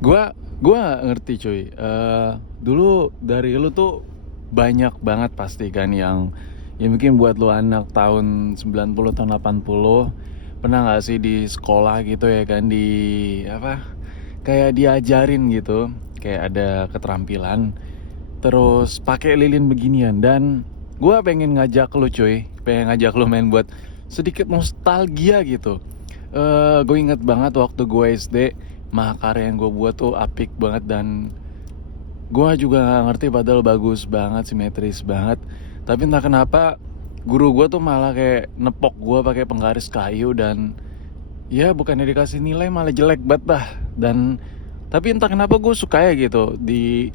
Gua ngerti cuy. Dulu dari lu tuh banyak banget pasti kan yang ya mungkin buat lu anak tahun 90 tahun 80 pernah nggak sih di sekolah gitu ya kan di apa kayak diajarin gitu kayak ada keterampilan terus pakai lilin beginian dan gua pengen ngajak lu cuy, pengen ngajak lu main buat sedikit nostalgia gitu. Gue inget banget waktu gue SD mahakarya yang gue buat tuh apik banget dan gue juga nggak ngerti padahal bagus banget, simetris banget. Tapi entah kenapa guru gue tuh malah kayak nepok gue pakai penggaris kayu dan ya bukannya dikasih nilai malah jelek banget dah. Dan tapi entah kenapa gue suka ya gitu di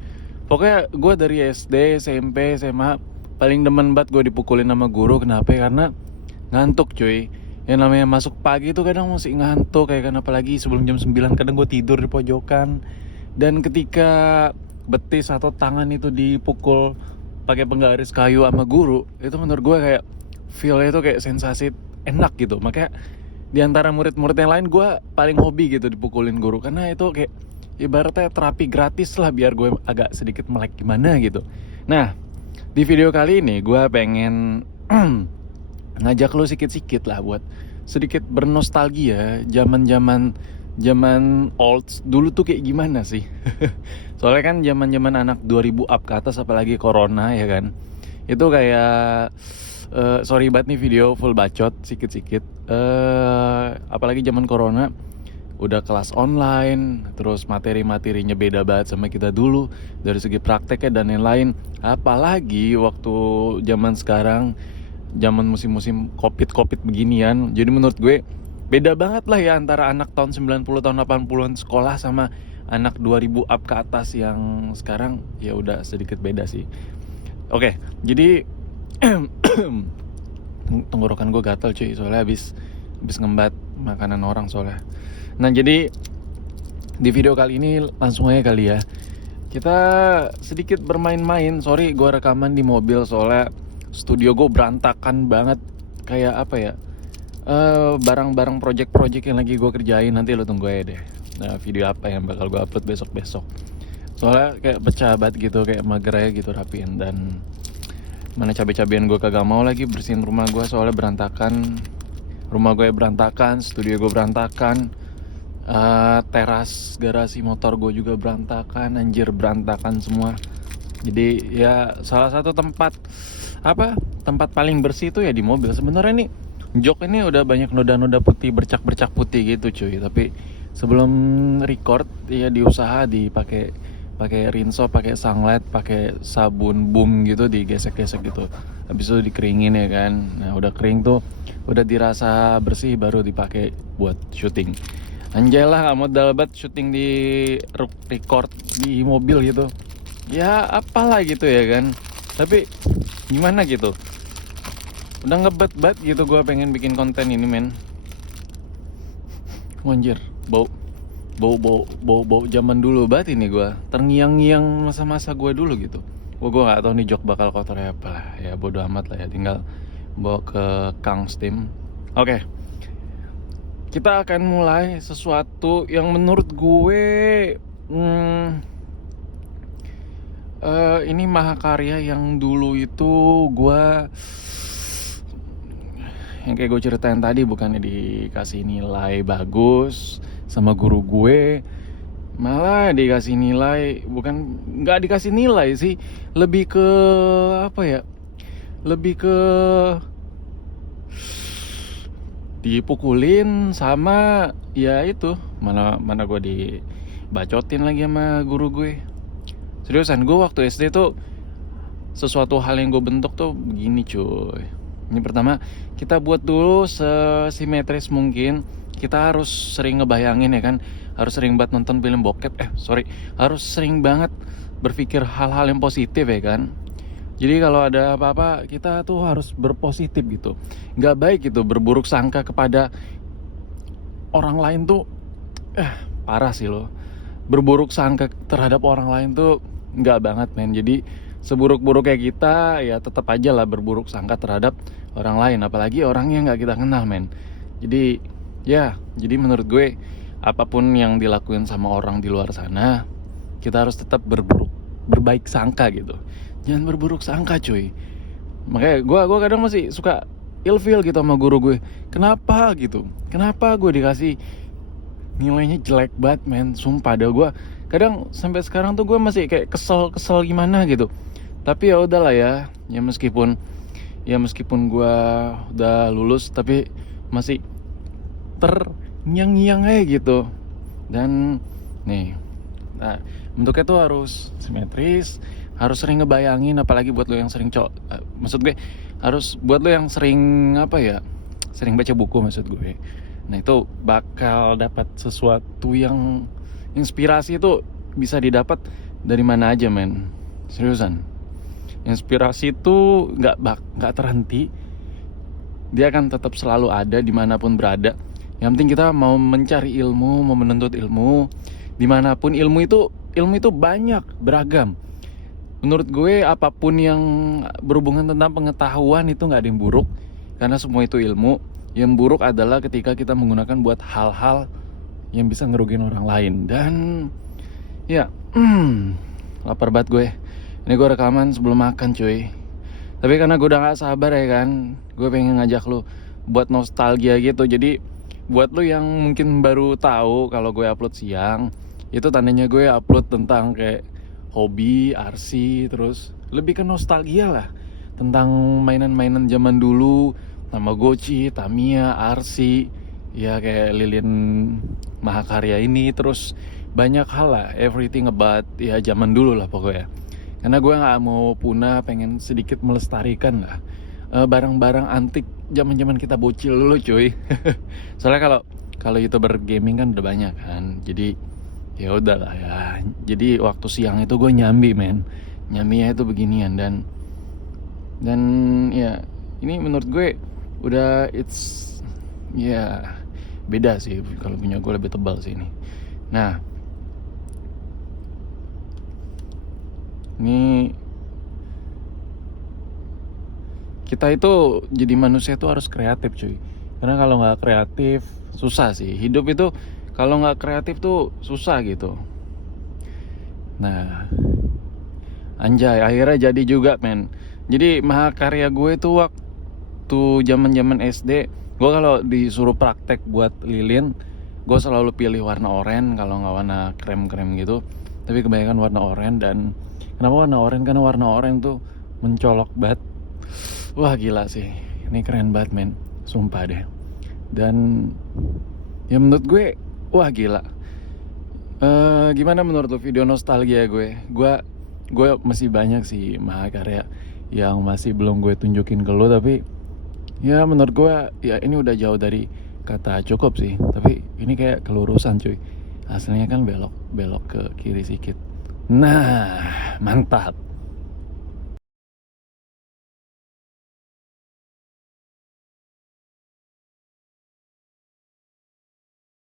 pokoknya gue dari SD, SMP, SMA paling demen banget gue dipukulin sama guru. Kenapa? Karena ngantuk cuy. Yang namanya masuk pagi itu kadang masih ngantuk kayak kan apalagi sebelum jam 9 kadang gue tidur di pojokan. Dan ketika betis atau tangan itu dipukul pakai penggaris kayu sama guru, itu menurut gue kayak feel-nya itu kayak sensasi enak gitu. Makanya di antara murid-murid yang lain gue paling hobi gitu dipukulin guru karena itu kayak ibaratnya terapi gratis lah biar gue agak sedikit melek gimana gitu. Nah, di video kali ini gue pengen ngajak lu sikit-sikit lah buat sedikit bernostalgia zaman old dulu tuh kayak gimana sih. Soalnya kan zaman anak 2000 up ke atas apalagi corona ya kan. Itu kayak sorry banget nih video full bacot sikit-sikit. Apalagi zaman corona udah kelas online, terus materi-materinya beda banget sama kita dulu dari segi prakteknya dan lain-lain. Apalagi waktu zaman sekarang, zaman musim-musim covid beginian. Jadi menurut gue beda banget lah ya antara anak tahun 90 tahun 80-an sekolah sama anak 2000 up ke atas yang sekarang ya udah sedikit beda sih. Oke, jadi tenggorokan gue gatal cuy soalnya habis ngembat makanan orang soalnya. Nah, jadi di video kali ini langsung aja kali ya. Kita sedikit bermain-main. Sorry gue rekaman di mobil soalnya studio gue berantakan banget. Kayak apa ya, barang-barang project-project yang lagi gue kerjain. Nanti lo tunggu aja deh video apa yang bakal gue upload besok-besok. Soalnya kayak pecah banget gitu, kayak mager aja gitu rapiin. Dan mana cabai-cabian gue kagak mau lagi bersihin rumah gue soalnya berantakan. Rumah gue berantakan, studio gue berantakan, teras garasi motor gue juga berantakan, anjir berantakan semua. Jadi ya salah satu tempat paling bersih itu ya di mobil. Sebenarnya nih jok ini udah banyak noda-noda putih, bercak-bercak putih gitu cuy. Tapi sebelum record ya diusaha pakai rinso, pakai sunlight, pakai sabun boom gitu digesek-gesek gitu. Habis itu dikeringin ya kan. Nah, udah kering tuh udah dirasa bersih baru dipakai buat syuting. Anjay lah gak modal banget syuting di record di mobil gitu. Ya apalah gitu ya kan. Tapi gimana gitu, udah ngebet banget gitu gue pengen bikin konten ini men. Anjir, bau zaman dulu banget ini gue. Terngiang-ngiang masa-masa gue dulu gitu. Gue gak tahu nih jok bakal kotor apa lah. Ya bodo amat lah ya, tinggal bawa ke Kang Steam. Oke. Kita akan mulai sesuatu yang menurut gue ini mahakarya yang dulu itu gue yang kayak gue ceritain tadi, bukannya dikasih nilai bagus sama guru gue, malah dikasih nilai, bukan nggak dikasih nilai sih, lebih ke apa ya, lebih ke dipukulin sama ya itu, mana gue dibacotin lagi sama guru gue. Seriusan, gue waktu SD tuh sesuatu hal yang gue bentuk tuh begini cuy. Ini pertama, kita buat dulu sesimetris mungkin. Kita harus sering ngebayangin ya kan, harus sering banget nonton film bokep. Harus sering banget berpikir hal-hal yang positif ya kan. Jadi kalau ada apa-apa kita tuh harus berpositif gitu. Gak baik gitu berburuk sangka kepada orang lain tuh parah sih lo. Berburuk sangka terhadap orang lain tuh gak banget men. Jadi seburuk-buruknya kita ya tetap aja lah berburuk sangka terhadap orang lain, apalagi orang yang gak kita kenal men. Jadi ya, jadi menurut gue apapun yang dilakuin sama orang di luar sana, kita harus tetap berbaik sangka gitu. Jangan berburuk sangka cuy. Makanya gue kadang masih suka ilfeel gitu sama guru gue. Kenapa gitu? Kenapa gue dikasih nilainya jelek banget men? Sumpah dah, gue kadang sampai sekarang tuh gue masih kayak kesel gimana gitu. Tapi ya udahlah ya. Ya meskipun gue udah lulus, tapi masih terngiang-ngiang aja gitu. Dan nih, nah, bentuknya tuh harus simetris, harus sering ngebayangin, apalagi buat lo yang sering maksud gue harus buat lo yang sering sering baca buku maksud gue. Nah itu bakal dapat sesuatu yang inspirasi itu bisa didapat dari mana aja men, seriusan. Inspirasi itu nggak terhenti, dia akan tetap selalu ada dimanapun berada. Yang penting kita mau mencari ilmu, mau menuntut ilmu, dimanapun ilmu itu banyak, beragam. Menurut gue apapun yang berhubungan tentang pengetahuan itu nggak ada yang buruk, karena semua itu ilmu. Yang buruk adalah ketika kita menggunakan buat hal-hal yang bisa ngerugiin orang lain. Dan ya, lapar banget gue. Ini gue rekaman sebelum makan cuy. Tapi karena gue udah gak sabar ya kan, gue pengen ngajak lu buat nostalgia gitu. Jadi buat lu yang mungkin baru tahu kalau gue upload siang, itu tandanya gue upload tentang kayak hobi, RC, terus lebih ke nostalgia lah. Tentang mainan-mainan zaman dulu, Tamagotchi, Tamiya, RC, ya kayak lilin Mahakarya ini. Terus banyak hal lah, everything about ya zaman dulu lah pokoknya. Karena gue gak mau punah, pengen sedikit melestarikan lah barang-barang antik zaman-zaman kita bocil dulu cuy. Soalnya kalau YouTuber gaming kan udah banyak kan. Jadi ya udahlah ya. Jadi waktu siang itu gue nyambi men. Nyambinya itu beginian dan ya ini menurut gue udah ya beda sih. Kalau punya gue lebih tebal sih ini. Nah, ini kita itu jadi manusia tuh harus kreatif cuy. Karena kalau nggak kreatif susah sih. Hidup itu kalau nggak kreatif tuh susah gitu. Nah, anjay akhirnya jadi juga men. Jadi mahakarya gue tuh waktu zaman SD, gue kalau disuruh praktek buat lilin, gue selalu pilih warna oranye kalau nggak warna krem gitu. Tapi kebanyakan warna oranye. Dan kenapa warna oranye? Karena warna oranye tuh mencolok banget. Wah gila sih, ini keren banget men, sumpah deh. Dan ya menurut gue, wah gila. Gimana menurut lo video nostalgia gue? Gue masih banyak sih mahakarya yang masih belum gue tunjukin ke lo. Tapi ya menurut gue ya ini udah jauh dari kata cukup sih. Tapi ini kayak kelurusan cuy. Aslinya kan belok ke kiri sedikit. Nah mantap.